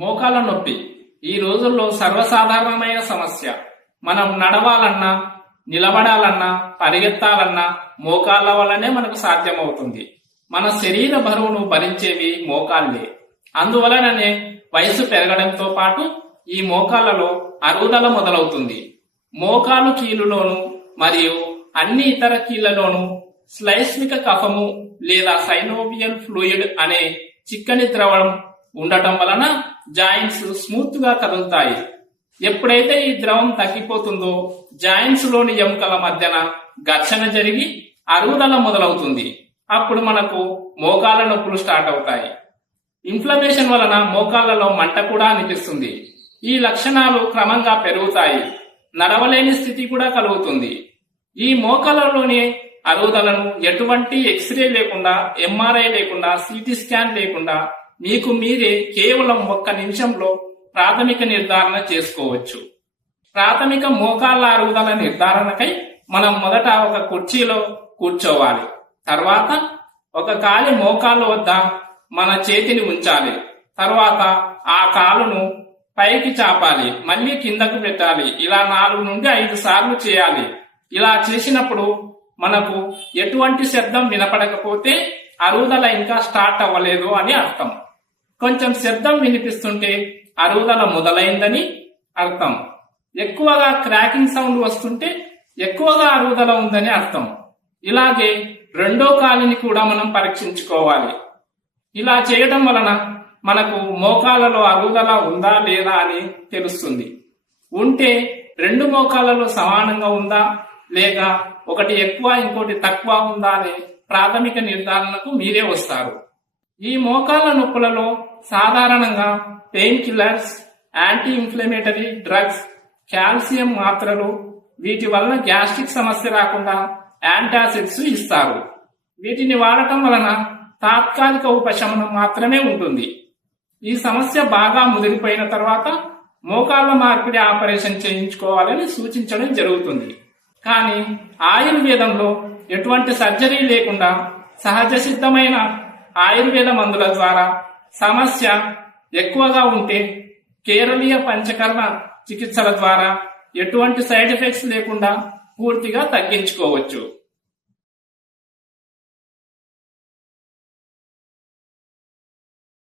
మోకాళ్ళ నొప్పి ఈ రోజుల్లో సర్వసాధారణమైన సమస్య. మనం నడవాలన్నా, నిలబడాలన్నా, పరిగెత్తాలన్నా మోకాళ్ళ వల్లనే మనకు సాధ్యమవుతుంది. మన శరీర బరువును భరించేవి మోకాళ్ళే. అందువలననే వయసు పెరగడంతో పాటు ఈ మోకాళ్ళలో అరుగుదల మొదలవుతుంది. మోకాలు కీలులోను మరియు అన్ని ఇతర కీళ్లలోనూ శ్లైష్మిక కఫము లేదా సైనోవియల్ ఫ్లూయిడ్ అనే చిక్కని ద్రవం ఉండటం వలన జాయింట్స్ స్మూత్ గా కదులుతాయి. ఎప్పుడైతే ఈ ద్రవం తగ్గిపోతుందో జాయింట్స్ లోని ఎముకల మధ్యన ఘర్షణ జరిగి అరుగుదల మొదలవుతుంది. అప్పుడు మనకు మోకాళ్ళ నొప్పులు స్టార్ట్ అవుతాయి. ఇన్ఫ్లమేషన్ వలన మోకాళ్ళలో మంట కూడా అనిపిస్తుంది. ఈ లక్షణాలు క్రమంగా పెరుగుతాయి. నడవలేని స్థితి కూడా కలుగుతుంది. ఈ మోకాళ్ళలోని అరుగుదలను ఎటువంటి ఎక్స్రే లేకుండా, ఎంఆర్ఐ లేకుండా, సిటీ స్కాన్ లేకుండా మీకు మీరే కేవలం 1 నిమిషంలో ప్రాథమిక నిర్ధారణ చేసుకోవచ్చు. ప్రాథమిక మోకాళ్ళ అరుగుదల నిర్ధారణకై మనం మొదట ఒక కుర్చీలో కూర్చోవాలి. తర్వాత ఒక కాలి మోకాళ్ళ వద్ద మన చేతిని ఉంచాలి. తర్వాత ఆ కాలును పైకి చాపాలి, మళ్ళీ కిందకు పెట్టాలి. ఇలా 4 నుండి 5 సార్లు చేయాలి. ఇలా చేసినప్పుడు మనకు ఎటువంటి శబ్దం వినపడకపోతే అరుగుదల ఇంకా స్టార్ట్ అవ్వలేదు అని అర్థం. కొంచెం శబ్దం వినిపిస్తుంటే అరుగుదల మొదలైందని అర్థం. ఎక్కువగా క్రాకింగ్ సౌండ్ వస్తుంటే ఎక్కువగా అరుగుదల ఉందని అర్థం. ఇలాగే రెండో కాలిని కూడా మనం పరీక్షించుకోవాలి. ఇలా చేయడం వలన మనకు మోకాళ్ళలో అరుగుదల ఉందా లేదా అని తెలుస్తుంది. ఉంటే 2 మోకాళ్ళలో సమానంగా ఉందా లేక ఒకటి ఎక్కువ ఇంకోటి తక్కువ ఉందా అనే ప్రాథమిక నిర్ధారణకు మీరే వస్తారు. ఈ మోకాళ్ళ నొప్పులలో సాధారణంగా pain killers, anti inflammatory drugs, calcium మాత్రలు, వీటి వలన గ్యాస్ట్రిక్ సమస్య రాకుండా యాంటాసిడ్స్ ఇస్తారు. వీటిని వాడటం వలన తాత్కాలిక ఉపశమనం మాత్రమే ఉంటుంది. ఈ సమస్య బాగా ముదిరిపోయిన తర్వాత మోకాళ్ళ మార్పిడి ఆపరేషన్ చేయించుకోవాలని సూచించడం జరుగుతుంది. కానీ ఆయుర్వేదంలో ఎటువంటి సర్జరీ లేకుండా సహజ సిద్ధమైన ఆయుర్వేద మందుల ద్వారా సమస్య ఎక్కువగా ఉంటే కేరళీయ పంచకర్మ చికిత్సల ద్వారా ఎటువంటి సైడ్ ఎఫెక్ట్స్ లేకుండా పూర్తిగా తగ్గించుకోవచ్చు.